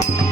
Thank you.